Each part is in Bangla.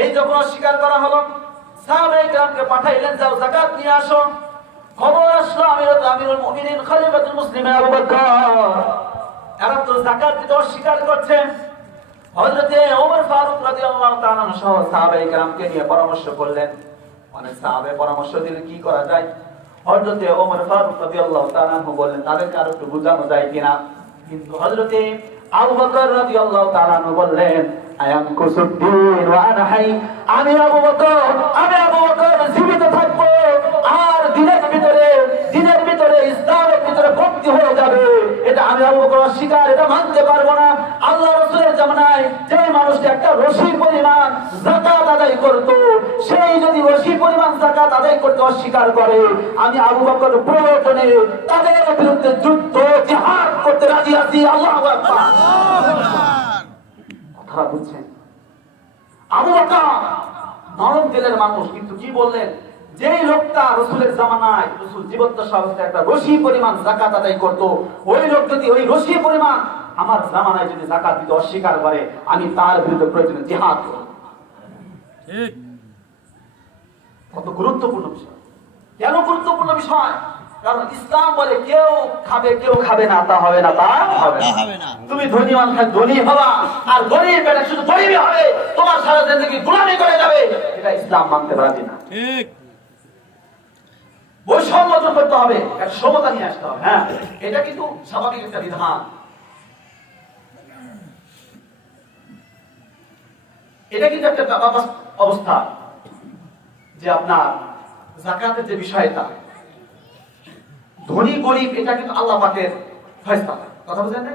এই যখন অস্বীকার করা হলো, সাহাবায়ে কেরামকে পাঠাইলেন, যাও যাকাত নিয়ে আসো। খবর আসলো আমিরুল মুমিনিন খলিফাতুল মুসলিমিন আবু বকর এরা তো যাকাত দিতে অস্বীকার করছে। হযরতে ওমর ফারুক রাদিয়াল্লাহু তাআলা সহ সাহাবায়ে কেরামকে নিয়ে পরামর্শ করলেন। অনেক সাহাবে পরামর্শ দিলেন কি করা যায়। হযরতে ওমর ফারুক রাদিয়াল্লাহু তাআলা বললেন তাদেরকে আরো একটু বোঝানো যায় কিনা। কিন্তু হযরতে আবু বকর রাদিয়াল্লাহু তাআলা বললেন, আয়াম কুসুদ্দিন ওয়া আনা হাই, আমি আবু বকর জীবিত থাকবো আর দিনের ভিতরে ইসলামের ভিতরে ভক্তি হয়ে যাবে, এটা আমি আবু বকর অস্বীকার, এটা মানতে পারবো না। আল্লাহ রাসূলের জামানায় যে মানুষটা একটা রশি পরিমাণ যাকাত আদায় করত, সেই যদি রশি পরিমাণ যাকাত আদায় করতে অস্বীকার করে, আমি আবু বকর প্রয়োজনে তাদের বিরুদ্ধে যুদ্ধ জিহাদ করতে রাজি আছি। আল্লাহু আকবার। কথা বুঝছেন? আবু বকর নরম দিলের মানুষ, কিন্তু কি বললেন, যেই লোকটা রাসূলের জামানায় রাসূল জীবদ্দশা অবস্থায় একটা রশি পরিমাণ যাকাত আদায় করত, ওই লোক যদি ওই রশি পরিমাণ আমার জামানায় যদি যাকাত দিতে অস্বীকার করে, আমি তার বিরুদ্ধে প্রয়োজনে জিহাদ করব। ঠিক। কত গুরুত্বপূর্ণ বিষয়। কেন গুরুত্বপূর্ণ বিষয়? কারণ ইসলাম বলে কেউ খাবে না, তা হবে না। তুমি ধনী মানুষ ধনী হবা, আর গরিব বেটা শুধু গরিবই হবে, তোমার সারা জিন্দেগি গোলামি করে যাবে, এটা ইসলাম মানতে রাজি না। ঠিক। বৈষম্য দূর করতে হবে, একটা সমতা নিয়ে আসতে হবে। হ্যাঁ, এটা কিন্তু স্বাভাবিক একটা বিধান। এটা কিন্তু একটা অবস্থা যে আপনার যাকাতের যে বিষয়টা, ধনী গরিব এটা কিন্তু আল্লাহ পাকের ফয়সালা। কথা বুঝেন না?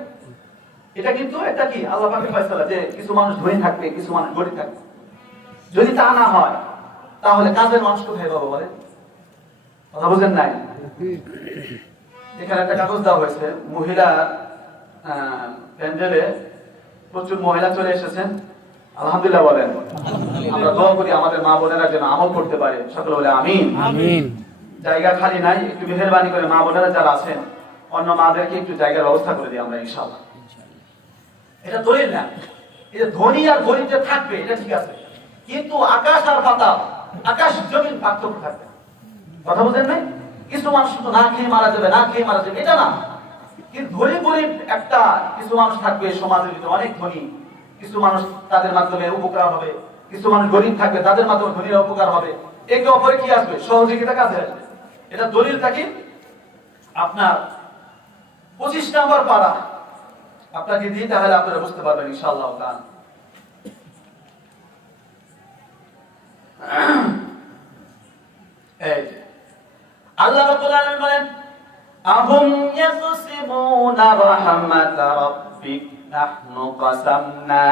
এটা কিন্তু এটা কি আল্লাহ পাকের ফয়সালা যে কিছু মানুষ ধনী থাকবে, কিছু মানুষ গরিব থাকবে। যদি তা না হয় তাহলে কাজের মানুষ কোথায় পাবো বলে? কথা বুঝেন নাই? এখানে একটা কাগজ দেওয়া হয়েছে, মহিলা প্যান্ডেলে প্রচুর মহিলা চলে এসেছেন। আলহামদুলিল্লাহ বলেন। আমরা দোয়া করি আমাদের মা বোনেরা যেন আমল করতে পারে। সকলে বলে আমিন। আমিন। জায়গা খালি নাই, একটু মেহেরবানি করে মা বোনেরা যারা আছেন অন্য মাদেরকে একটু জায়গার ব্যবস্থা করে দিই আমরা ইনশাআল্লাহ। এটা দলিল না, এটা ধনী আর গরিব যে থাকবে এটা ঠিক আছে, কিন্তু আকাশ আর পাতাল, আকাশ জমিন পার্থক্য থাকবে। কথা বুঝেন নাই? কিছু মানুষ তো না খেয়ে মারা যাবে, এটা না। কিন্তু ধনী গরিব একটা কিছু মানুষ থাকবে সমাজের ভিতরে, অনেক ধনী কিছু মানুষ, তাদের মাধ্যমে উপকার হবে, কিছু মানুষ গরিব থাকবে তাদের মাধ্যমে ধনীরা উপকার হবে। একে অপরে কি আসবে? সহযোগিতা কাজে আসবে। এটা দলিল থাকি আপনার 25 নম্বর পারা আপনাকে দিই, তাহলে আপনারা বুঝতে পারবেন ইনশাআল্লাহ। এই আল্লাহ রাব্বুল আলামিন বলেন, আহুম ইয়াকসিমুনা রাহমাত রাব্বিক নাহনু কাসামনা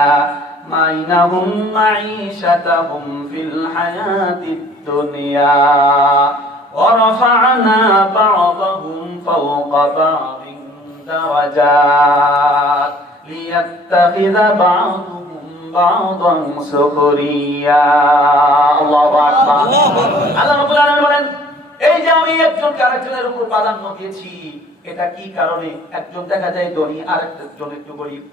বাইনাহুম মাঈশাতাহুম ফিল হায়াতিদ দুনিয়া ওয়া রাফা'না বা'দাহুম ফাওকা বা'দিন দারাজাত লিয়াত্তাখিযা বা'দুহুম বা'দান সুখরিয়া। আল্লাহু আকবার। আল্লাহ রাব্বুল আলামিন বলেন, এই যে আমি একজনকে আরেকজনের উপর প্রাধান্য দিয়েছি, এটা কি কারণে? একজন দেখা যায় ধনী আর একজন একটু গরিব,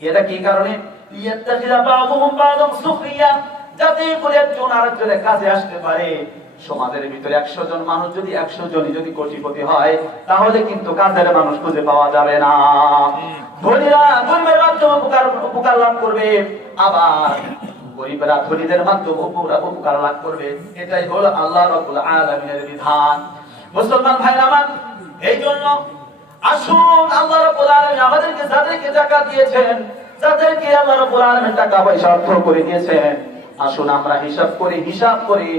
এটা কি কারণে? লিয়াত্তাখিযা বা'দুহুম বা'দান সুখরিয়া, যাতে করে একজন আরেকজনের কাছে আসতে পারে। সমাজের ভিতরে 100 জন মানুষ যদি 100 জনই যদি কোটিপতি হয়, তাহলে কিন্তু কাজের মানুষ খুঁজে পাওয়া যাবে না। ধনীরা গরিবের মাধ্যমে উপকার লাভ করবে, আবার গরিবরা ধনীদের মাধ্যমে উপকার লাভ করবে। এটাই হলো আল্লাহ রাব্বুল আলামিনের বিধান। মুসলমান ভাইরা আমার, এই জন্য আসুন আল্লাহ রাব্বুল আলামিন আমাদেরকে যাদেরকে যাকাত দিয়েছেন, যাদেরকে আল্লাহ রাব্বুল আলামিন টাকা পয়সা অর্থ করে দিয়েছেন, আসুন আমরা হিসাব করি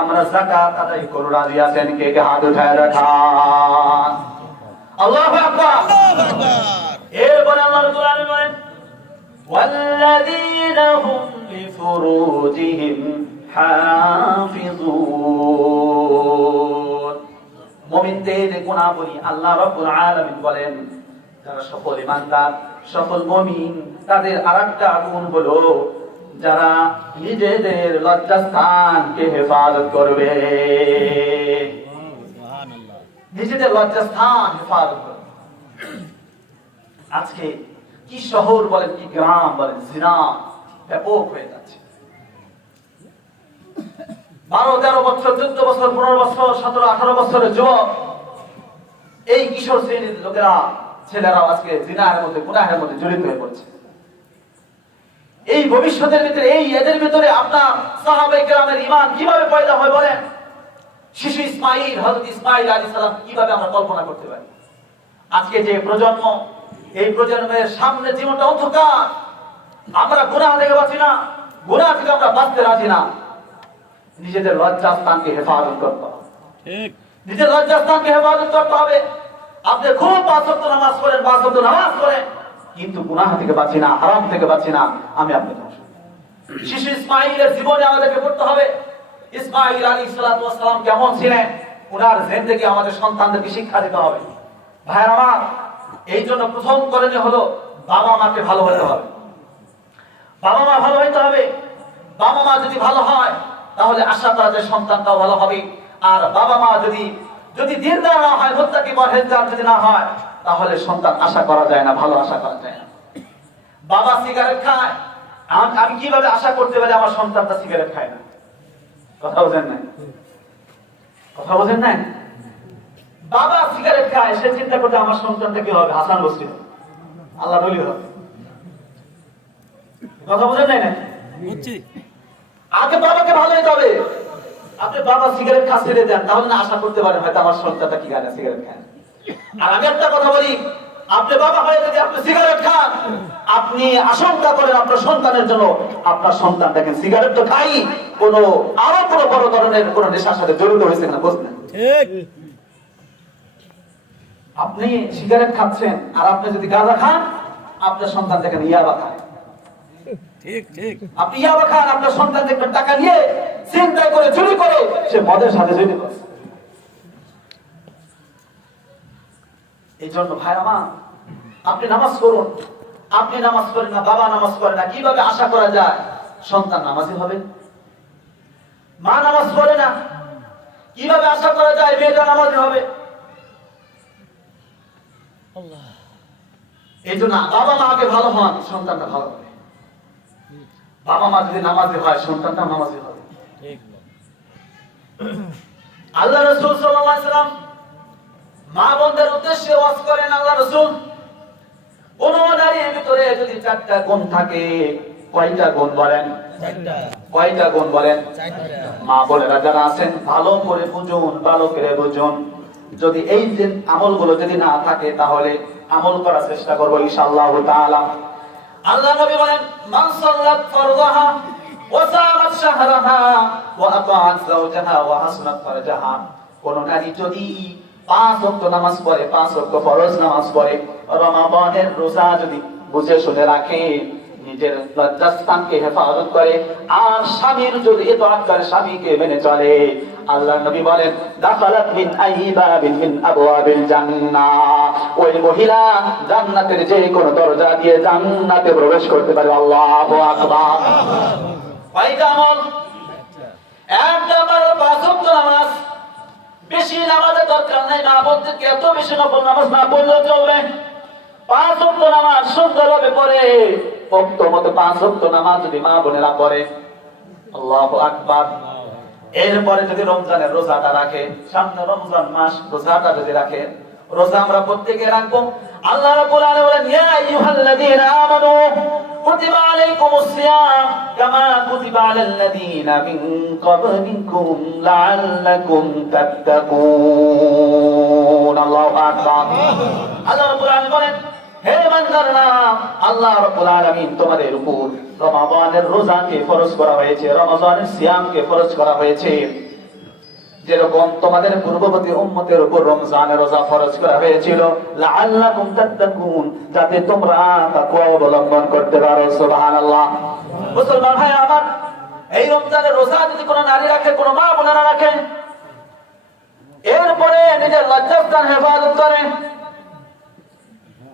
আমরা যাকাত আদায় করে রাজি আছেন? কে কে হাত উঠায় রাখান। আল্লাহু আকবার। এরপরে আল্লাহ রাব্বুল আলামিন বলেন, ওয়াল্লাযীনা হুম লিফুরুজিহিম হাফিজুন। মুমিনদের গুণাবলী আল্লাহ রাব্বুল আলামিন বলেন, যারা সফল ঈমানদার, সফল মুমিন, তাদের আরেকটা গুণ হলো যারা নিজেদের লজ্জাস্থানকে হেফাজত করবে। নিজেদের লজ্জাস্থান হেফাজত করবে। আজকে কি শহর বলেন, কি গ্রাম বলেন, জিনা ব্যাপক হয়ে যাচ্ছে। 12-13 বছর, 14 বছর, 15 বছর, 17-18 বছরের যুবক, এই কিশোর শ্রেণীর লোকেরা, ছেলেরা আজকে জিনার মধ্যে, গুনাহের মধ্যে জড়িত হয়ে পড়ছে। এই ভবিষ্যতের ভিতরে, এই এদের ভিতরে আপনার সাহাবায়ে কেরামের ঈমান কিভাবে পয়দা হয় বলেন? শিশু ইসমাঈল, হযরত ইসমাঈল আলাইহিস সালাম কিভাবে আমরা কল্পনা করতে পারি? আজকে যে প্রজন্ম, এই প্রজন্মের সামনে জীবনটা অন্ধকার। আমরা গুনাহ থেকে বাঁচি না, গুনাহ থেকে আমরা বাঁচতে রাজি না। নিজেদের লজ্জাস্থানকে হেফাজত করতে হবে, ঠিক, নিজের লজ্জাস্থানকে হেফাজত করতে হবে। আপনি খুব 5 ওয়াক্ত নামাজ পড়েন, 5 ওয়াক্ত নামাজ পড়েন, কিন্তু গুনাহ থেকে বাঁচি না, হারাম থেকে বাঁচি না, আমি আপনি শিশু ইসমাঈলের জীবনে আমাদেরকে পড়তে হবে। ইসমাঈল আলাইহিস সালাতু ওয়াস সালাম কেমন ছিলেন, ওনার জিন্দেগি আমাদের সন্তানদেরকে শিক্ষা দিতে হবে। ভাইরা আমার, এই জন্য প্রথম করণীয় হলো বাবা মাকে ভালো হতে হবে। বাবা মা ভালো হইতে হবে। বাবা মা যদি ভালো হয় তাহলে আশা করা যায় সন্তানটাও ভালো হবে। আর বাবা মা যদি দিনদার না হয়, মুত্তাকি পরহেজগার যদি না হয়, তাহলে সন্তান আশা করা যায় না, ভালো আশা করা যায় না। বাবা সিগারেট খায়, আমি কিভাবে আশা করতে পারি আমার সন্তানটা সিগারেট খায় না? কথা বোঝেন না? কথা বোঝেন না? বাবা সিগারেট খায়, সে চিন্তা করতে আমার সন্তানটা কি হবে? হাসান বসরি হবে, আল্লাহর ওলি হবে। কথা বোঝেন না? আগে বাবাকে ভালো হইতে হবে। আপনি বাবা সিগারেট খা ছেড়ে দেন, তাহলে না আশা করতে পারেন হয়তো আমার সন্তানটা কি খায় না, সিগারেট খায়। আর আমি একটা কথা বলি, আপনি বাবা হয়ে যদি আপনি সিগারেট খান, আপনি আশঙ্কা করেন আপনার সন্তানের জন্য, আপনার সন্তান দেখেন সিগারেট তো খাই, আরো কোনো বড় ধরনের কোন নেশার সাথে জড়িত হয়েছে না, বুঝলেন? আপনি সিগারেট খাচ্ছেন, আর আপনি যদি গাঁজা খান, আপনার সন্তান দেখেন ইয়াবা খায়। ঠিক ঠিক, আপনি ইয়াবা খান, আপনার সন্তান দেখবেন টাকা নিয়ে চিন্তায় করে, চুরি করে সে মদের সাথে জড়িত আছে। এই জন্য ভাই আমার, আপনি নামাজ পড়ুন। আপনি নামাজ পড়েন না, বাবা নামাজ পড়ে না, কিভাবে আশা করা যায় সন্তান নামাজি হবে? মা নামাজ পড়ে না, কিভাবে আশা করা যায় মেয়েটা নামাজি হবে? এই জন্য বাবা মা আগে ভালো হন, সন্তানটা ভালো হবে। বাবা মা যদি নামাজি হয়, সন্তানটা নামাজি হবে। আল্লাহ রাসূল সাল্লাল্লাহু আলাইহি ওয়াসাল্লাম মা বোনদের উদ্দেশ্যে ওয়াজ করেন। আল্লাহ রাসূল, কোন নারীর ভিতরে যদি 4টা গুণ থাকে, কয়টা গুণ বলেন? 4টা। কয়টা গুণ বলেন? 4টা। মা বোনেরা যারা আছেন, ভালো করে বুঝুন, ভালো করে বুঝুন। যদি এই যে আমলগুলো যদি না থাকে, তাহলে আমল করার চেষ্টা করব ইনশাআল্লাহ তাআলা। আল্লাহ নবী বলেন, মান সাল্লাত ফরযাহা ওয়া সামাত শাহরাহা ওয়া আতাআত যাওজাহা ওয়া হাসানাত ফারজাহা। কোন নারী যদি 5 ওয়াক্ত নামাজ পড়ে, 5 ওয়াক্ত ফরজ নামাজ পড়ে, রমাদানের রোজা যদি বুঝে শুনে রাখে, নিজের লজ্জাস্থানকে হেফাজত করে, আর স্বামীর যদি ইতাআত করে, স্বামীকে মেনে চলে, আল্লাহর নবী বলেন, দাখালাত মিন আইবাবিন মিন আবওয়াবিল জান্নাহ। ওই মহিলা জান্নাতের যে কোন দরজা দিয়ে জান্নাতে প্রবেশ করতে পারে। আল্লাহু আকবার। কয়টা আমল? এক নাম্বার 5 ওয়াক্ত নামাজ। বেশি নামাজের দরকার নাই, মা বোনদেরকে এত বেশি নফল নামাজ না পড়লেও চলবে। 5 ওয়াক্ত নামাজ সুন্দরভাবে পড়ে, ওয়াক্ত মতো 5 ওয়াক্ত নামাজ যদি মা বোনেরা পড়ে, আল্লাহু আকবার। এরপরে যদি রমজানের রোজাটা রাখে, সামনে রমজান মাস, রোজাটা যদি রাখে, রোজা আমরা প্রত্যেকে রাখবো। আল্লাহ রাব্বুল আলামিন বলেন, ইয়া আইয়ুহাল্লাযীনা আমানু কুতিবা আলাইকুমুস সিয়াম কামা কুতিবা আলাল্লাযীনা মিন ক্বাবলিকুম লাআল্লাকুম তাত্তাকুন। আল্লাহু আকবার। আল্লাহ রাব্বুল আলামিন বলেন, হে বান্দারা, আল্লাহ রাব্বুল আলামিন তোমাদের উপর রমাদানের রোজাকে ফরজ করা হয়েছে, রমাদানের সিয়ামকে ফরজ করা হয়েছে। যেরকম তোমাদের পূর্ববর্তী উম্মতের উপর রমজানের রোজা ফরজ করা হয়েছিল, লাআল্লাকুম তাত্তাকুন, যাতে তোমরা তাকওয়া অবলম্বন করতে পারো। সুবহানাল্লাহ। মুসলমান ভাই আমার, এই রমজানের রোজা যদি কোনো নারী রাখে, কোনো মা বোনেরা রাখে, এরপরে নিজের লজ্জাস্থান হেফাজত করে,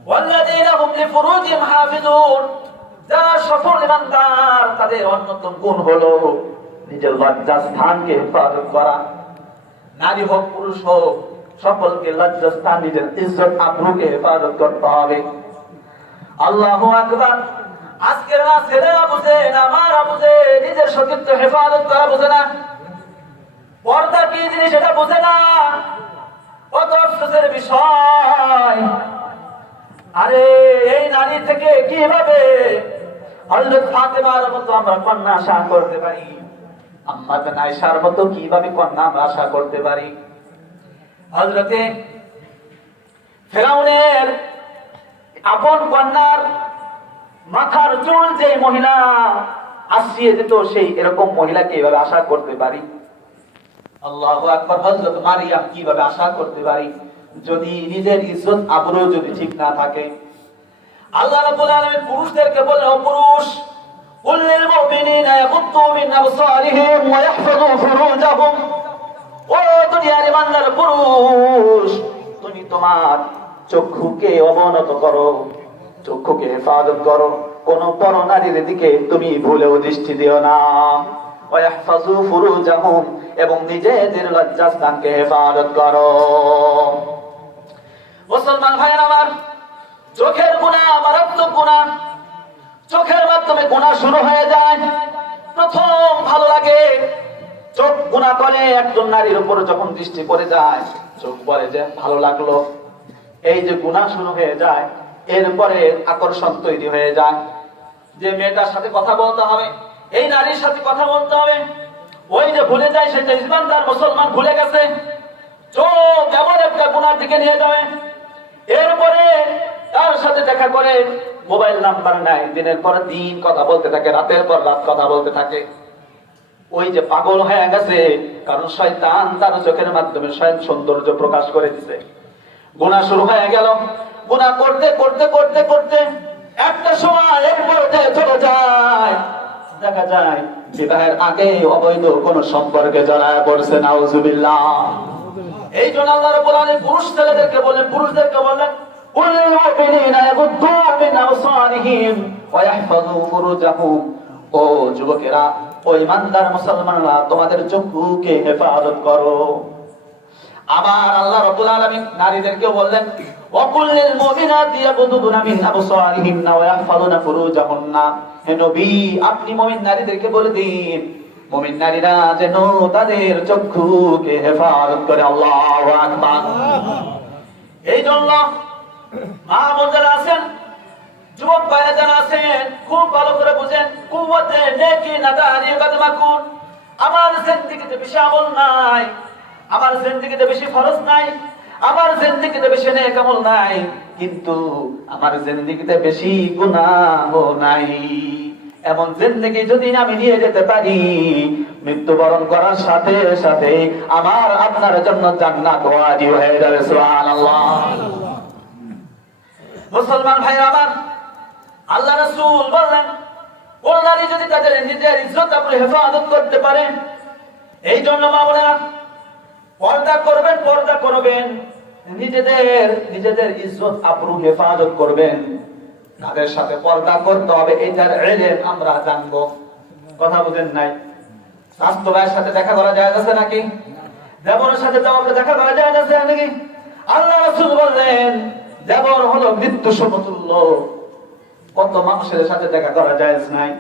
ওয়াল্লাযীনা হুম লিফুরুজিহিম হাফিজুন, যারা সফল ইমানদার, তাদের অন্যতম গুণ হলো নিজের লজ্জাস্থানকে হেফাজত করা। নারী হোক পুরুষ হোক, সকলকে লজ্জাস্থান, নিজের ইজ্জত আবরুকে হেফাজত করতে হবে। আল্লাহু আকবার। আজকের না ছেলেরা বুঝে না, মারা বুঝে, নিজের সতীত্ব হেফাজত করা বুঝে না। পর্দা কি জিনিস এটা বোঝে না, কত আফসোসের বিষয়। আরে এই নারী থেকে কিভাবে হযরত ফাতেমার মতো আমরা কন্যা আশা করতে পারি, আম্মা জান আয়েশার মতো কিভাবে কন্যা আমরা আশা করতে পারি। হযরতে ফেরাউনের আপন কন্যার মাথার চুল যে মহিলা আসিয়ে দিত, সেই এরকম মহিলা কিভাবে আশা করতে পারি। আল্লাহু আকবার। হযরত মারিয়াম কিভাবে আশা করতে পারি যদি নিজের ইজ্জত আবরু যদি ঠিক না থাকে। আল্লাহ রাব্বুল আলামিন পুরুষদেরকে বলেন, ও পুরুষ, কুল লিল মুমিনিনা ইয়াগুদ্দু মিন আবসারিহিম ওয়া ইয়াহফাযু ফুরুজাহুম। ও দুনিয়ার ইমানদার পুরুষ, তুমি তোমার চক্ষুকে অবনত করো, চক্ষুকে হেফাজত করো, কোন পরনারীর দিকে তুমি ভুলেও দৃষ্টি দিও না। ওয়া ইয়াহফাযু ফুরুজাহুম, এবং নিজেদের লজ্জাস্থানকে হেফাজত করো। মুসলমান ভাইয়েরা আমার, চোখের গুনাহ মারাত্মক গুনাহ। চোখের মাধ্যমে গুনাহ শুরু হয়ে যায়। প্রথম ভালো লাগে, চোখ গুনাহ করে একজন নারীর উপর যখন দৃষ্টি পড়ে যায়, চোখ বলে যে ভালো লাগলো। এই যে গুনাহ শুরু হয়ে যায়, এরপরে আকর্ষণ তৈরি হয়ে যায় যে মেয়েটার সাথে কথা বলতে হবে, এই নারীর সাথে কথা বলতে হবে। ওই যে ভুলে যায় সেটা ইমানদার মুসলমান ভুলে গেছে। চোখ এমন একটা গুনার দিকে নিয়ে যাবে। এরপরে তার সাথে দেখা করে, মোবাইল নাম্বার নাই, দিনের পর দিন কথা বলতে থাকে, রাতের পর রাত কথা বলতে থাকে। ওই যে পাগল হয়ে গেছে, কারণ শয়তান তার চোখের মাধ্যমে স্বয়ং সৌন্দর্য প্রকাশ করে দিছে। গুনাহ শুরু হয়ে গেল। গুনাহ করতে করতে করতে করতে একটা সময় এরপরে চলে যায়, দেখা যায় বিবাহের আগে অবৈধ কোন সম্পর্কে জড়ায় পড়ছে। নাউজুবিল্লাহ। এই জন্য আল্লাহ রাব্বুল আলামিন পুরুষ ছেলেদেরকে বলেন, পুরুষদেরকে বলেন, কুল লিল মুমিনিনা ইয়াগুদ্দু মিন আবসারিহিম ওয়া ইয়াহফাযু ফুরুজাহুম। ও যুবকেরা, ও ইমানদার মুসলমানরা, তোমাদের চক্ষুকে হেফাজত করো। আবার আল্লাহ রাব্বুল আলামিন নারীদেরকে বললেন, ওয়া কুল লিল মুমিনাতি ইয়াগুদ্দুনা মিন আবসারিহিন্না ওয়া ইয়াহফাযুনা ফুরুজাহুন্না। হে নবী, আপনি মুমিন নারীদেরকে বলে দিন, মুমিন নারীরা যেন তাদের চক্ষুকে হেফাজত করে। আল্লাহু আকবার। এই জন্য মা বোনেরা আছেন, যুবক ভাইরা যারা আছেন, খুব ভালো করে বুঝেন, কুওয়াতে নেকি নাদারি বাদমাকুন। আমার জিন্দেগিতে বেশি আমল নাই, আমার জিন্দেগিতে বেশি ফরজ নাই, আমার জিন্দেগিতে বেশি নেক আমল নাই, কিন্তু আমার জিন্দেগিতে বেশি গুনাহ নাই। এমন জিন্দেগি যদি আমি নিয়ে যেতে পারি, মৃত্যুবরণ করার সাথে সাথে আমার আপনার জন্য জান্নাত ওয়াজিব হয়ে যাবে। সুবহানাল্লাহ। মুসলমান ভাইরা আমার, আল্লাহ রাসূল বললেন, কোন নারী যদি তাদের নিজের ইজ্জত আপনি হেফাজত করতে পারে, এই জন্য মা বোনেরা পর্দা করবেন, পর্দা করবেন, নিজেদের ইজ্জত আবরু হেফাজত করবেন। তাদের সাথে পর্দা করতে হবে, এটার ইলম আমরা জানবো। কথা বুঝেন নাই? স্বাস্থ্য ভাইয়ের সাথে দেখা করা যায় আছে নাকি? দেবরের সাথে দেখা করা যায় আছে নাকি? আল্লাহ রাসূল বললেন, দেবর হলো মৃত্যু সমতুল্য, কত মানুষের সাথে দেখা করা যায় নাই,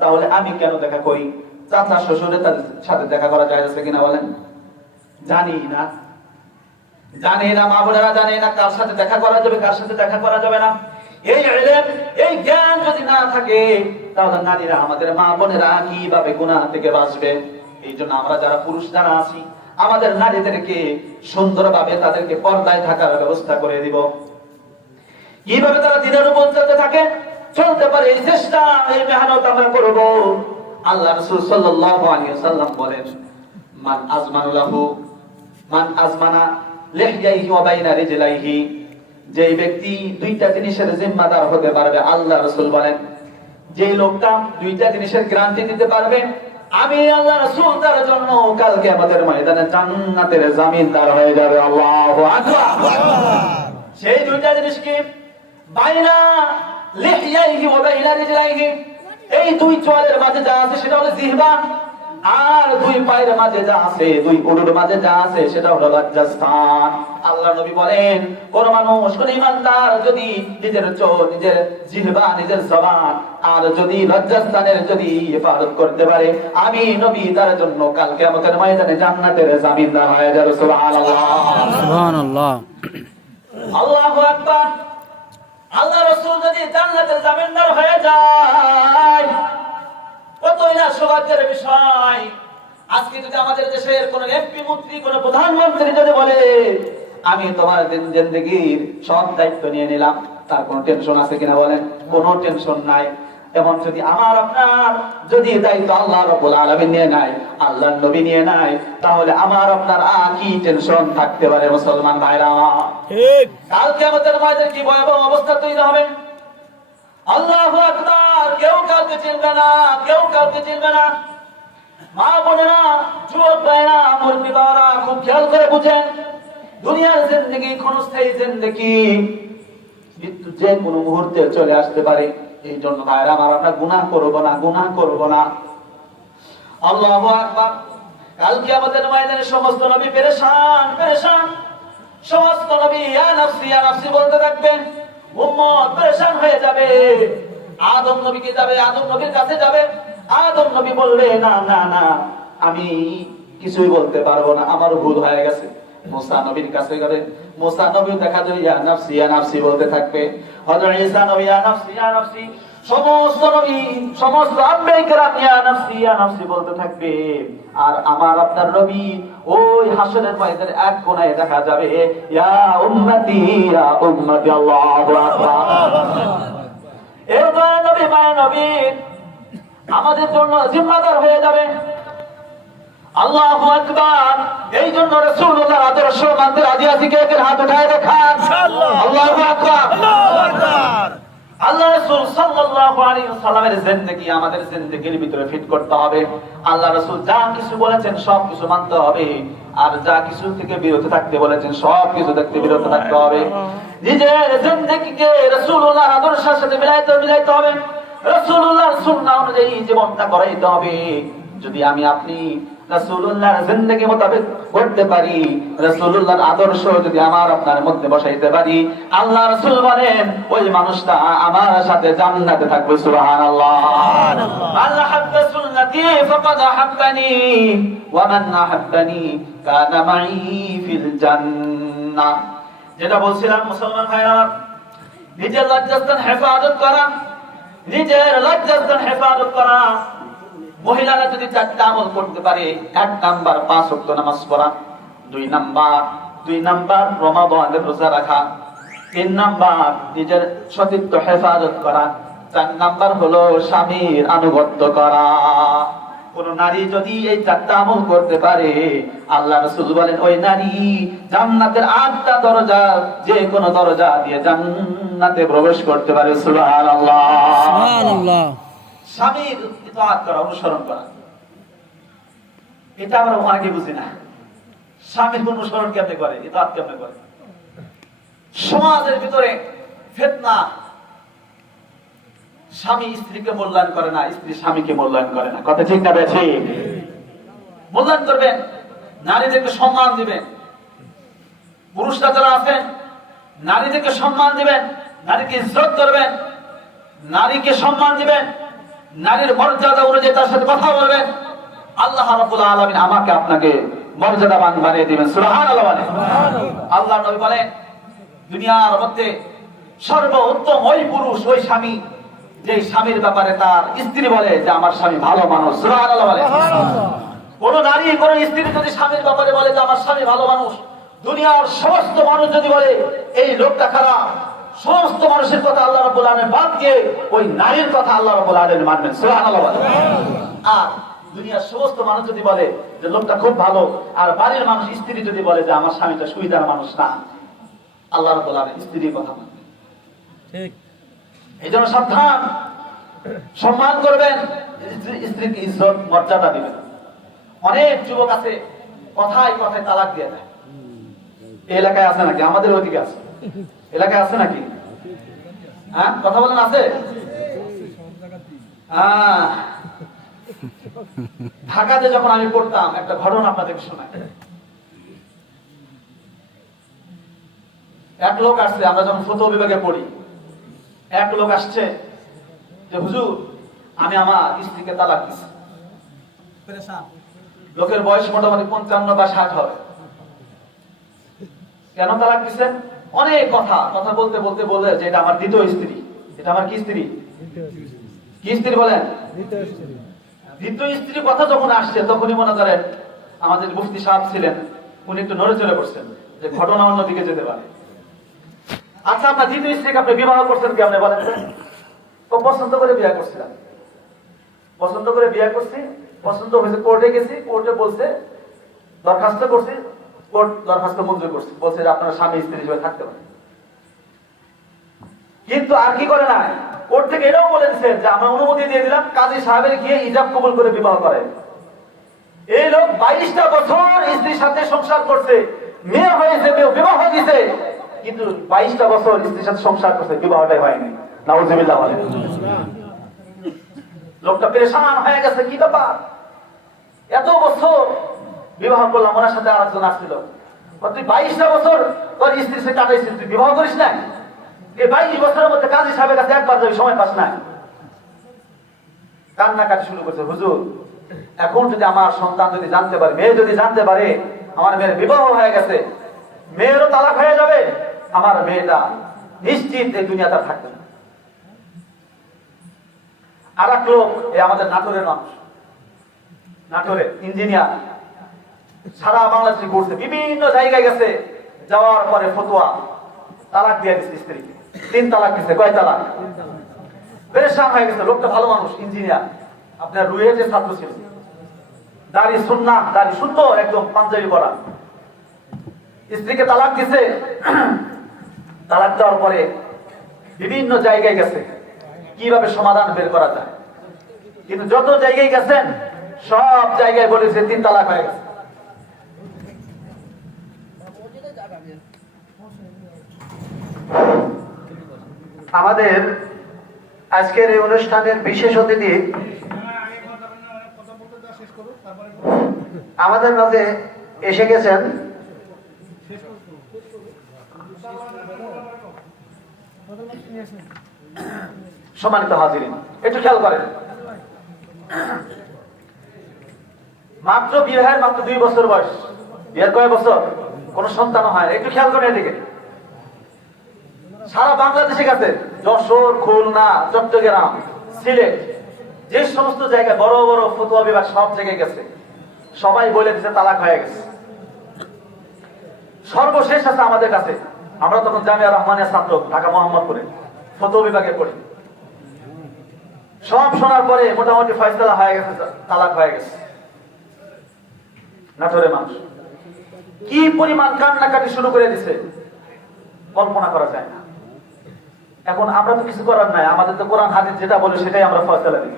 তাহলে আমি কেন দেখা করি? চাচা শ্বশুরের সাথে দেখা করা যায় আছে কিনা বলেন? জানি না, জানি না। মা বোনেরা জানি না কার সাথে দেখা করা যাবে, কার সাথে দেখা করা যাবে না। এই ইলম, এই জ্ঞান যদি না থাকে, তাহলে নারীরা, আমাদের মা বোনেরা কিভাবে গুনাহ থেকে বাঁচবে? এই জন্য আমরা যারা পুরুষ যারা আছি, আমাদের নারীদেরকে সুন্দরভাবে তাদেরকে পর্দায় থাকার ব্যবস্থা করে দিব। কিভাবে তারা দিনের উপর চলতে থাকে, চলতে পারে, এই চেষ্টা, এই মেহনত আমরা করব। আল্লাহ রাসূল সাল্লাল্লাহু আলাইহি ওয়াসাল্লাম বলেন, মান আজমানা লিহইহি ওয়া বাইনা রিজলাইহি। যে ব্যক্তি দুইটা জিনিসের জিম্মাদার হতে পারবে, আল্লাহ রাসূল বলেন, যে লোকটা দুইটা জিনিসের গ্যারান্টি দিতে পারবে, আমি আল্লাহ রাসূল তার জন্য কাল কিয়ামতের ময়দানে জান্নাতের জামিনদার হয়ে যাবে। আল্লাহু আকবার। সেই দুইটা জিনিস কি? বাইনা লিহইহি ওয়া বাইনা রিজলাইহি। এই দুই চোয়ালের মাঝে যা আছে সেটা হলো জিহবা, আর দুই পায়ের মাঝে যা আছে, দুই উরুর মাঝে যা আছে সেটা হলো লজ্জাস্থান। আল্লাহ নবী বলেন, কোন মানুষ, কোন ইমানদার যদি নিজের চোখ, নিজের জিহ্বা, নিজের জবান আর যদি লজ্জাস্থানের যদি হেফাজত করতে পারে, আমি নবী তার জন্য কাল কিয়ামতের ময়দানে জান্নাতের জামিনদার হয়ে যাবে। সুবহানাল্লাহ, সুবহানাল্লাহ, আল্লাহু আকবার। আল্লাহ রাসূল যদি জান্নাতের জামিনদার হয়ে যায়, কতই না সৌভাগ্যের বিষয়। আজকে যদি আমাদের দেশের কোন এমপি, মন্ত্রী, কোন প্রধানমন্ত্রী যদি বলে, আমি তোমার জিন্দেগির সব দায়িত্ব নিয়ে নিলাম, তার কোন টেনশন আছে কিনা বলেন? কোনো টেনশন নাই। এমন যদি আমার আপনার যদি দায়িত্ব আল্লাহ রাব্বুল আলামিন নিয়ে নাই, আল্লাহর নবী নিয়ে নাই, তাহলে আমার আপনার কি টেনশন থাকতে পারে মুসলমান ভাইরা? ঠিক। কাল কিয়ামতের ময়দানে কি ভয়াবহ অবস্থা তৈরি হবে। আল্লাহু আকবার। কেউ কাউকে চিনবে না, কেউ কাউকে চিনবে না। মা বোনেরা, যুবক ভাইরা, মুরব্বি বাবারা, খুব খেয়াল করে বুঝেন, দুনিয়ার জিন্দেগি ক্ষণস্থায়ী জিন্দেগি, মৃত্যু যে কোনো মুহূর্তে চলে আসতে পারে। এই জন্য ভাইরা আমার, আমরা গুনাহ করব না, গুনাহ করব না। আল্লাহু আকবার। কাল কিয়ামতের ময়দানে সমস্ত নবী পেরেশান, পেরেশান। সমস্ত নবী ইয়া নাফসি, ইয়া নাফসি বলতে থাকবেন। উম্মত পেরেশান হয়ে যাবে। আদম নবীকে যাবে, আদম নবীর কাছে যাবে। আদম নবী বলবে, না না না, আমি কিছুই বলতে পারবো না, আমার ভুল হয়ে গেছে। মুসা নবীর কাছে গেলে মুসা নবী দেখা যায় ইয়া নাফসি, ইয়া নাফসি বলতে থাকবে। হযরত ঈসা নবী ইয়া নাফসি, ইয়া নাফসি। সমস্ত নবী, সমস্ত আম্বিয়া কেরাম ইয়া নাফসি, ইয়া নাফসি বলতে থাকবে। আর আমার আপনার নবী ওই হাসরের ময়দানে এক কোণায় দেখা যাবে, ইয়া উম্মতি, ইয়া উম্মতি। আল্লাহু আকবার। এই মায়া নবী, মায়া নবী আমাদের জন্য জিম্মাদার হয়ে যাবে। আল্লাহু আকবার। এই জন্য রাসূলুল্লাহর আদর্শ মানতে রাজি আছি? কে কে হাত উঠায় দেখান। আল্লাহু আকবার, আল্লাহু আকবার। আল্লাহ রাসূল সাল্লাল্লাহু আলাইহি ওয়াসাল্লামের জিন্দেগি আমাদের জিন্দেগির ভিতরে ফিট করতে হবে। আল্লাহ রাসূল যা কিছু বলেছেন সব কিছু মানতে হবে, আর যা কিছু থেকে বিরত থাকতে বলেছেন সব কিছু থেকে বিরত থাকতে হবে। নিজের জিন্দেগিকে রাসূলুল্লাহর আদর্শের সাথে মিলাইতে হবে, রাসূলুল্লাহর সুন্নাহ অনুযায়ী জীবনটা গড়াইতে হবে। যদি আমি আপনি রাসূলুল্লাহর জিন্দেগি মোতাবেক করতে পারি, রাসূলুল্লাহর আদর্শ যদি আমার আপনার মধ্যে বসাইতে পারি, আল্লাহ রাসূল বলেন ওই মানুষটা আমার সাথে জান্নাতে থাকবে। সুবহানাল্লাহ। আল্লাহ হাব্বা সুন্নতি ফাকাদ হাব্বানি ওয়া মান আহাব্বানি কানা মাই ফিল জান্নাহ। যেটা বলছিলাম মুসলমান ভাইরা, নিজের লজ্জাস্থান হেফাজত করা, নিজের লজ্জাস্থান হেফাজত করা। মহিলারা যদি চারটা আমল করতে পারে, ১ নাম্বার ৫ ওয়াক্ত নামাজ পড়া, ২ নাম্বার রমাদানের রোজা রাখা, ৩ নাম্বার নিজের সতীত্ব হেফাজত করা, ৪ নাম্বার হলো স্বামীর আনুগত্য করা। কোন নারী যদি এই ৪টা আমল করতে পারে, আল্লাহ রাসূল বলেন ওই নারী জান্নাতের ৮টা দরজা, যে কোনো দরজা দিয়ে জান্নাতে প্রবেশ করতে পারে। সুবহানাল্লাহ, সুবহানাল্লাহ। স্বামীর ইতাআত করা, অনুসরণ করা, এটা আমরা অনেকে বুঝি না। স্বামীর অনুসরণ কেমনে করে, ইতাআত কেমনে করে? সমাজের ভিতরে ফিতনা, স্বামী স্ত্রীকে মূল্যায়ন করে না, স্ত্রী স্বামীকে মূল্যায়ন করে না। কথা ঠিক না বেঠিক? মূল্যায়ন করবেন, নারীদেরকে সম্মান দিবেন। পুরুষরা যারা আছেন নারীদেরকে সম্মান দিবেন, নারীকে ইজ্জত করবেন, নারীকে সম্মান দিবেন, নারীর মর্যাদা অনুযায়ী তার সাথে কথা বলবেন। আল্লাহ রাব্বুল আলামিন আমাকে আপনাকে মর্যাদাবান বানিয়ে দিবেন। সুবহানাল্লাহ। আল্লাহর নবী বলেন দুনিয়ার মধ্যে সর্বোত্তম ওই পুরুষ, ওই স্বামী, যে স্বামীর ব্যাপারে তার স্ত্রী বলে যে আমার স্বামী ভালো মানুষ। সুবহানাল্লাহ বলে। কোন নারী, কোন স্ত্রী যদি স্বামীর ব্যাপারে বলে যে আমার স্বামী ভালো মানুষ, দুনিয়ার সমস্ত মানুষ যদি বলে এই লোকটা খারাপ, সমস্ত মানুষের কথা আল্লাহ রাব্বুল আলামিন বাদ দিয়ে ওই নারীর কথা আল্লাহ রাব্বুল আলামিন মানবেন। সুবহানাল্লাহ। আর দুনিয়ার সমস্ত মানুষ যদি বলে যে লোকটা খুব ভালো, আর বাড়ির মানুষ, স্ত্রী যদি বলে যে আমার স্বামীটা সুবিধার মানুষ না, আল্লাহ রাব্বুল আলামিন স্ত্রীর কথা মানবেন। ঠিক। এই জন্য সাবধান, সম্মান করবেন, স্ত্রীকে ইজ্জত মর্যাদা দিবেন। অনেক যুবক আছে কথায় কথায় তালাক দিয়ে দেয়। এই এলাকায় আছে নাকি? আমাদের ওদিকে আছে, এলাকায় আছে নাকি? হ্যাঁ, কথা বলেন আছে? ঢাকাতে যখন আমি পড়তাম একটা ঘটনা আপনাদেরকে শোনাই। এক লোক আসছে, আমরা যখন ফতোয়া বিভাগে পড়ি, এক লোক আসছে যে হুজুর আমি আমার স্ত্রীকে তালাক দিচ্ছি। লোকের বয়স মোটামুটি 55 বা 60 হবে। কেন তালাক দিচ্ছেন? অনেক কথা বলতে বলতে বলে যে এটা আমার দ্বিতীয় স্ত্রী। এটা আমার কি স্ত্রী? কি স্ত্রী বলেন? দ্বিতীয় স্ত্রী কথা যখন আসছে তখনই মনে করেন আমাদের মুফতি সাহেব ছিলেন, উনি একটু নড়ে চড়ে পড়ছেন যে ঘটনা অন্যদিকে যেতে পারে। আচ্ছা, আপনার দ্বিতীয় স্ত্রীকে আপনি বিবাহ করছেন কেমনে বলেন? তো পছন্দ করে বিয়ে করছিলাম, পছন্দ করে বিয়ে করছি, পছন্দ হয়েছে, কোর্টে গেছি, কোর্টে বলছে দরখাস্ত করছি, কোর্ট দরখাস্ত মঞ্জুর করছে, বলছে যে আপনারা স্বামী স্ত্রী হিসেবে থাকতে পারেন। কিন্তু আর কি করে না, কোর্ট থেকে এটাও বলে দিচ্ছে যে আমরা অনুমতি দিয়ে দিলাম কাজী সাহেবের গিয়ে ইজাব কবুল করে বিবাহ করে। এই লোক 22টা বছর স্ত্রীর সাথে সংসার করছে, মেয়ে হয়েছে, বিবাহ দিছে, কিন্তু 22টা বছর স্ত্রীর সাথে সংসার করছে, বিবাহটাই হয়নি। নাউজুবিল্লাহ বলেন। লোকটা পেরেশান হয়ে গেছে, কি ব্যাপার, এত বছর বিবাহ করলাম, ওনার সাথে আরেকজন আসছিল, তুই 22টা বছর তোর স্ত্রীর সাথে কাটাইছিস, তুই বিবাহ করিস নাই? এই 22 বছরের মধ্যে কাজী সাহেবের কাছে একবার যাবি, সময় পাস নাই। কান্নাকাটি শুরু করছে, হুজুর এখন যদি আমার সন্তান যদি জানতে পারে, মেয়ে যদি জানতে পারে আমার মেয়ের বিবাহ হয়ে গেছে, মেয়েরও তালাক হয়ে যাবে, আমার মেয়েটা নিশ্চিত এই দুনিয়াতে থাকবে না। আর এক লোক, এই আমাদের নাটোরের মানুষ, নাটোরে ইঞ্জিনিয়ার, সারা বাংলাদেশে ঘুরছে, বিভিন্ন জায়গায় গেছে, যাওয়ার পরে ফতোয়া তালাক দিয়ে দিচ্ছে স্ত্রীকে, 3 তালাক দিচ্ছে। কয় তালাক? পেরেশান হয়ে গেছে। লোকটা ভালো মানুষ, ইঞ্জিনিয়ার, আপনার রুয়েটের ছাত্র ছিল, দাড়ি সুন্নাহ, দাড়ি সুন্দর একদম, পাঞ্জাবি পরা। স্ত্রীকে তালাক দিছে। তালাক দেওয়ার পরে বিভিন্ন জায়গায় গেছে কিভাবে সমাধান বের করা যায়, কিন্তু যত জায়গায় গেছেন সব জায়গায় বলেছে 3 তালাক হয়ে গেছে। আমাদের আজকের এই অনুষ্ঠানের বিশেষ অতিথি আমাদের মাঝে এসে গেছেন সম্মানিত হাজিরিন, একটু খেয়াল করেন, মাত্র বিবাহের মাত্র 2 বছর বয়স, বিয়ের কয় বছর, কোন সন্তান হয়, একটু খেয়াল করেন এদিকে। সারা বাংলাদেশে গেছে, যশোর, খুলনা, চট্টগ্রাম, সিলেট, যে সমস্ত জায়গায় বড় বড় ফতোয়া বিভাগ সব জায়গায় গেছে, সবাই বলে দিচ্ছে তালাক হয়ে গেছে। সর্বশেষ আছে আমাদের কাছে, আমরা তখন জামিয়া রহমানিয়া ছাত্র, ঢাকা মোহাম্মদপুরে ফতোয়া বিভাগে পড়ি। সব শোনার পরে মোটামুটি ফয়সালা হয়ে গেছে, তালাক হয়ে গেছে। নাটোরের মানুষ কি পরিমাণ কান্নাকাটি শুরু করে দিছে কল্পনা করা যায় না। এখন আমরা তো কিছু করার নাই, আমাদের তো কোরআন হাদিস যেটা বলে সেটাই আমরা ফয়সালা দিই।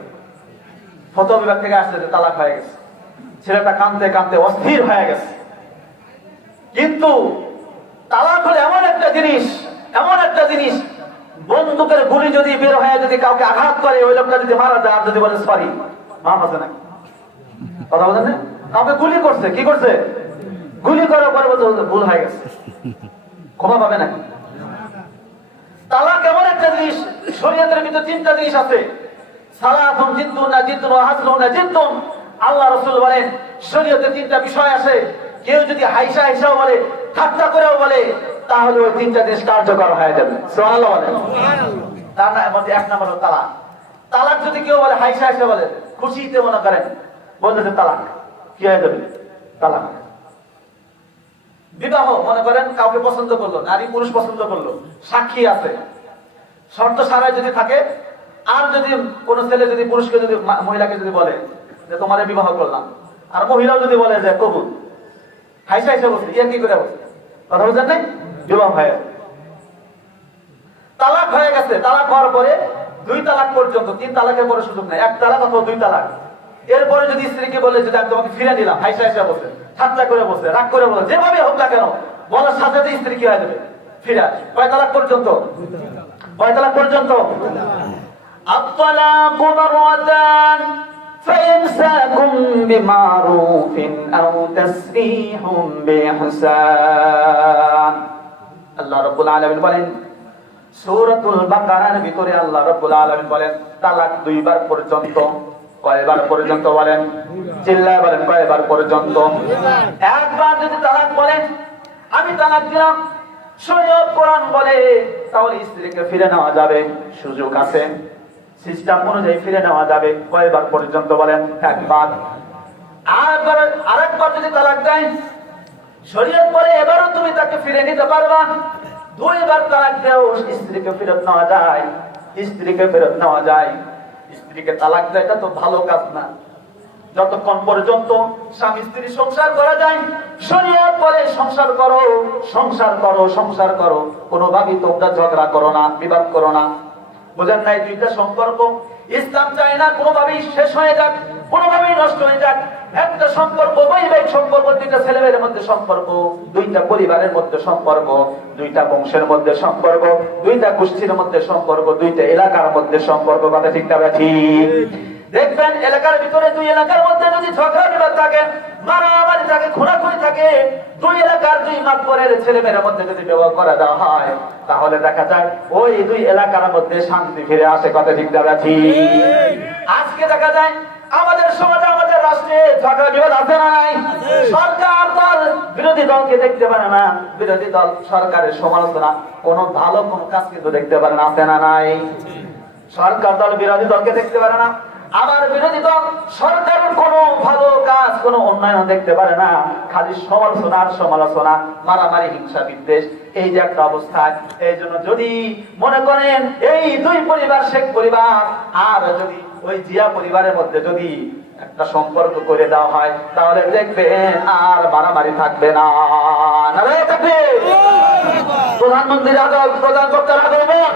ফতোয়া বিভাগ থেকে আসছে যে তালাক হয়ে গেছে, ছেলেটা কাঁদতে কাঁদতে অস্থির হয়ে গেছে। কিন্তু তালাক হলে এমন একটা জিনিস, এমন একটা জিনিস, বন্দুকের গুলি যদি বের হয়ে যদি কাউকে আঘাত করে, ওই লোকটা যদি মারা যায় আর যদি বলে সরি, মাফ আছে নাকি? কথা বলেন না, কাউকে গুলি করছে, কি করছে, গুলি করার পরে বলছে ভুল হয়ে গেছে, ক্ষমা পাবে নাকি? তালাক এমন একটা জিনিস, শরীয়তের ভিতরে 3টা জিনিস আছে, সালাতুন জিদ্দুন না জিদ্দুন ওয়া হাজলুন না জিদ্দুন। আল্লাহ রাসূল বলেন শরীয়তে 3টা বিষয় আছে, কেউ যদি হাইসা হাইসাও বলে, ঠাট্টা করেও বলে, তাহলে ওই 3টা জিনিস কার্যকর হয়ে যাবে। সুবহানাল্লাহ বলেন। তার মধ্যে 1 নম্বর হলো তালাক। তালাক যদি কেউ বলে, হাইসা হাইসা বলে, খুশিতে মনে করেন বলতে যে তালাক, কি হয়ে যাবে? তালাক। বিবাহ মনে করেন কাউকে পছন্দ করলো, নারী পুরুষ পছন্দ করলো, সাক্ষী আছে, শর্ত সারাই যদি থাকে, আর যদি কোন ছেলে যদি পুরুষকে যদি মহিলাকে যদি বলে যে তোমারে বিবাহ করলাম, আর মহিলাও যদি বলে যে কবুল, হাইসা হাইসা বলছে, ইয়ে কি করে বলছে, কথা বুঝলেন নাই? বিবাহ হয়ে তালাক হয়ে গেছে। তালাক হওয়ার পরে 2 তালাক পর্যন্ত, 3 তালাকের পরে সুযোগ নেই, 1 তালাক অথবা 2 তালাক। এরপরে যদি স্ত্রীকে বলে যে আমি তোমাকে ফিরে নিলাম, হাইসা হাইসা বলছে, ঠাট্টা করে বলছে, রাগ করে বলছে, যেভাবে হোক না কেন, বলার সাথে সাথে স্ত্রী কি হয়ে যাবে? ফিরে আসে। কয় তালাক পর্যন্ত? কয় তালাক পর্যন্ত? আত-তালাকু মাররাতান فإمساك بمعروف أو تسريح بإحسان আল্লাহ রাব্বুল আলামিন বলেন সূরাতুল বাকারার ভিতরে আল্লাহ রাব্বুল আলামিন বলেন তালাক দুইবার পর্যন্ত। কয়বার পর্যন্ত বলেন? চিল্লায় বলেন কয়বার পর্যন্ত? একবার যদি তালাক বলেন আমি তালাক দিলাম, শরীয়ত কোরআন বলে তাহলে স্ত্রীকে ফিরে নেওয়া যাবে, সুযোগ আছে, সিস্টেম অনুযায়ী ফিরে নেওয়া যাবে। কয়বার পর্যন্ত বলেন? একবার। আরেকবার যদি তালাক দেয় শরীয়ত বলে এবারও তুমি তাকে ফিরে নিতে পারবা। দুইবার তালাক দেও স্ত্রীকে ফেরত নেওয়া যায়, স্ত্রীকে ফেরত নেওয়া যায়। স্ত্রীকে তালাক দেয় এটা তো ভালো কাজ না। যতক্ষণ পর্যন্ত স্বামী স্ত্রী সংসার করা যায় শরীয়ত বলে সংসার করো, সংসার করো, সংসার করো। কোনোভাবেই তোমরা ঝগড়া করো না, বিবাদ করো না। বুঝেন নাই? দুইটা সম্পর্ক ইসলাম চায় না কোনোভাবেই শেষ হয়ে যাক, কোনোভাবেই নষ্ট হয়ে যাক। একটা সম্পর্ক বৈবাহিক সম্পর্ক, দুইটা ছেলেমেয়ের মধ্যে সম্পর্ক, দুইটা পরিবারের মধ্যে সম্পর্ক, দুইটা বংশের মধ্যে সম্পর্ক, দুইটা গোষ্ঠীর মধ্যে সম্পর্ক, দুইটা এলাকার মধ্যে সম্পর্ক। কথা ঠিক না ঠিক? দেখবেন এলাকার ভিতরে দুই এলাকার মধ্যে যদি ঝগড়া বিবাদ থাকে, মারামারি থাকে, খুনাখুনি থাকে, দুই এলাকার দুই মাতবরের ছেলেমেয়ের মধ্যে যদি বিবাহ করা দেওয়া হয় তাহলে দেখা যায় ওই দুই এলাকার মধ্যে শান্তি ফিরে আসে। কথা ঠিক না ঠিক? আজকে দেখা যায় আমাদের সমাজে, আমাদের রাষ্ট্রে ঝগড়া বিবাদ আছে না নাই? সরকার দল বিরোধী দলকে দেখতে পারে না, বিরোধী দল সরকারের সমালোচনা, কোন ভালো কোন কাজ কিন্তু দেখতে পারে না, আছে না নাই? সরকার দল বিরোধী দলকে দেখতে পারে না, আবার বিরোধী দল সরকারের কোন ভালো কাজ, কোন উন্নয়ন দেখতে পারে না, খালি সমালোচনা আর সমালোচনা, মারামারি, হিংসা, বিদ্বেষ, এই যে একটা অবস্থা। এই জন্য যদি মনে করেন এই দুই পরিবার, শেখ পরিবার আর যদি ওই জিয়া পরিবারের মধ্যে যদি একটা সম্পর্ক করে দেওয়া হয় তাহলে দেখবেন আর মারামারি থাকবে না। নারে তাকবীর! প্রধানমন্ত্রীর আগমন, প্রধান বক্তার আগমন,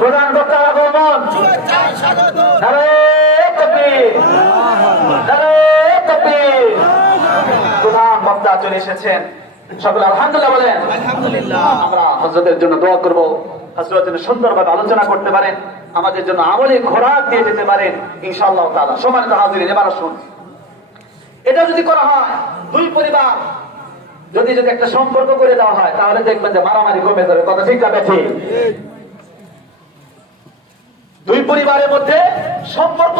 প্রধান বক্তার আগমন। নারে তাকবীর! নারে তাকবীর! প্রধান বক্তা চলে এসেছেন, সকলে আলহামদুলিল্লাহ বলেন। আলহামদুলিল্লাহ। আমরা হযরতের জন্য দোয়া করব, হযরত যেন সুন্দরভাবে আলোচনা করতে পারেন, আমাদের জন্য আমলে খোরাক দিয়ে যেতে পারেন ইনশাআল্লাহ তাআলা। সম্মানিত হাজিরিন, এবার শুনুন, এটা যদি করা হয়, দুই পরিবার যদি একটা সম্পর্ক করে দেওয়া হয় তাহলে দেখবেন যে মারামারি কমে যাবে। কথা ঠিক না ঠিক? দুই পরিবারের মধ্যে সম্পর্ক